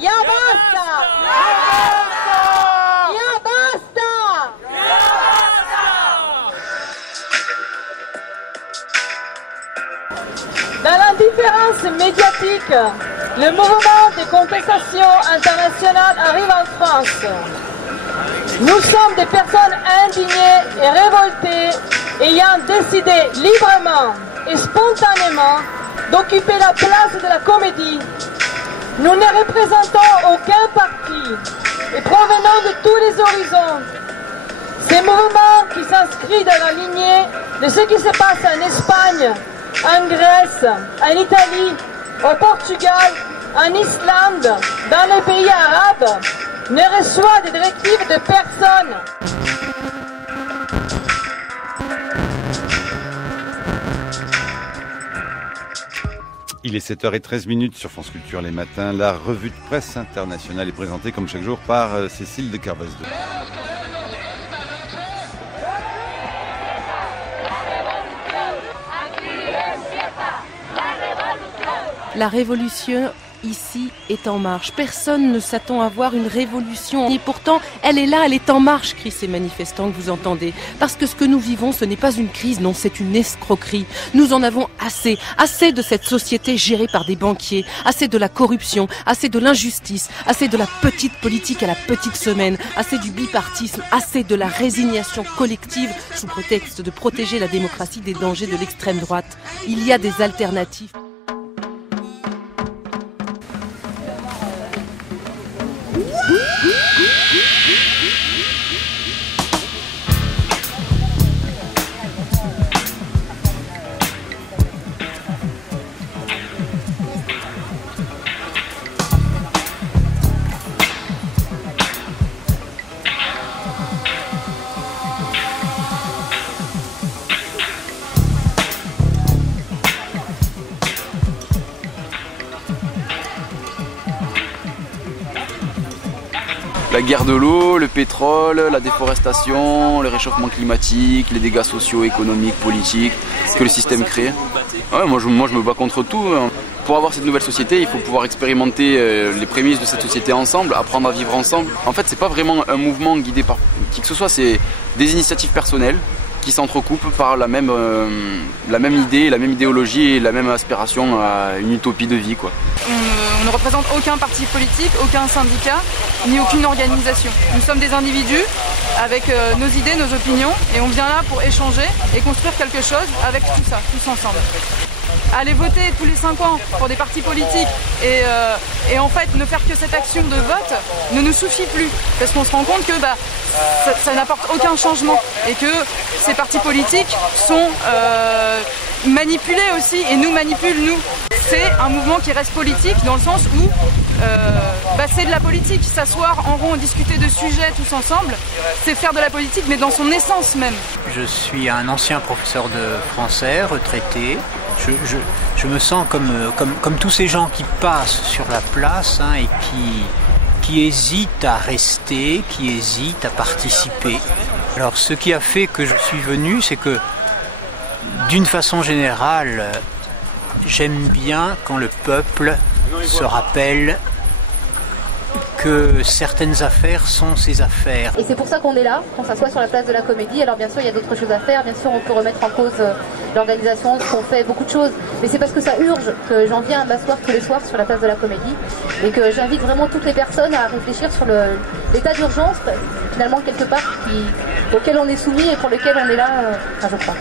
Ya basta! Ya basta! Dans l'indifférence médiatique, le mouvement des contestations internationales arrive en France. Nous sommes des personnes indignées et révoltées, ayant décidé librement et spontanément d'occuper la place de la comédie. Nous ne représentons aucun parti et provenons de tous les horizons. Ces mouvements qui s'inscrivent dans la lignée de ce qui se passe en Espagne, en Grèce, en Italie, au Portugal, en Islande, dans les pays arabes, ne reçoit des directives de personne. Il est 7h13 sur France Culture les matins. La revue de presse internationale est présentée comme chaque jour par Cécile de Carvaz. La révolution ici est en marche. Personne ne s'attend à voir une révolution. Et pourtant, elle est là, elle est en marche, crient ces manifestants que vous entendez. Parce que ce que nous vivons, ce n'est pas une crise, non, c'est une escroquerie. Nous en avons assez. Assez de cette société gérée par des banquiers. Assez de la corruption. Assez de l'injustice. Assez de la petite politique à la petite semaine. Assez du bipartisme. Assez de la résignation collective sous prétexte de protéger la démocratie des dangers de l'extrême droite. Il y a des alternatives. La guerre de l'eau, le pétrole, la déforestation, le réchauffement climatique, les dégâts sociaux, économiques, politiques que le système crée. Ouais, moi je me bats contre tout. Pour avoir cette nouvelle société, il faut pouvoir expérimenter les prémices de cette société ensemble, apprendre à vivre ensemble. En fait, c'est pas vraiment un mouvement guidé par qui que ce soit, c'est des initiatives personnelles qui s'entrecoupent par la même idée, la même idéologie et la même aspiration à une utopie de vie, quoi. On ne représente aucun parti politique, aucun syndicat, ni aucune organisation. Nous sommes des individus avec nos idées, nos opinions, et on vient là pour échanger et construire quelque chose avec tout ça, tous ensemble. Aller voter tous les 5 ans pour des partis politiques et en fait ne faire que cette action de vote ne nous suffit plus, parce qu'on se rend compte que ça n'apporte aucun changement et que ces partis politiques sont manipulés aussi et nous manipulent nous. C'est un mouvement qui reste politique dans le sens où c'est de la politique. S'asseoir en rond, discuter de sujets tous ensemble, c'est faire de la politique, mais dans son essence même. Je suis un ancien professeur de français, retraité. Je me sens comme tous ces gens qui passent sur la place et qui hésitent à rester, qui hésitent à participer. Alors ce qui a fait que je suis venu, c'est que d'une façon générale, j'aime bien quand le peuple se rappelle que certaines affaires sont ses affaires. Et c'est pour ça qu'on est là, qu'on s'assoit sur la place de la Comédie. Alors bien sûr, il y a d'autres choses à faire, bien sûr on peut remettre en cause l'organisation, ce qu'on fait, beaucoup de choses. Mais c'est parce que ça urge que j'en viens à m'asseoir tous les soirs sur la place de la Comédie et que j'invite vraiment toutes les personnes à réfléchir sur l'état d'urgence, finalement quelque part, auquel on est soumis et pour lequel on est là, je crois.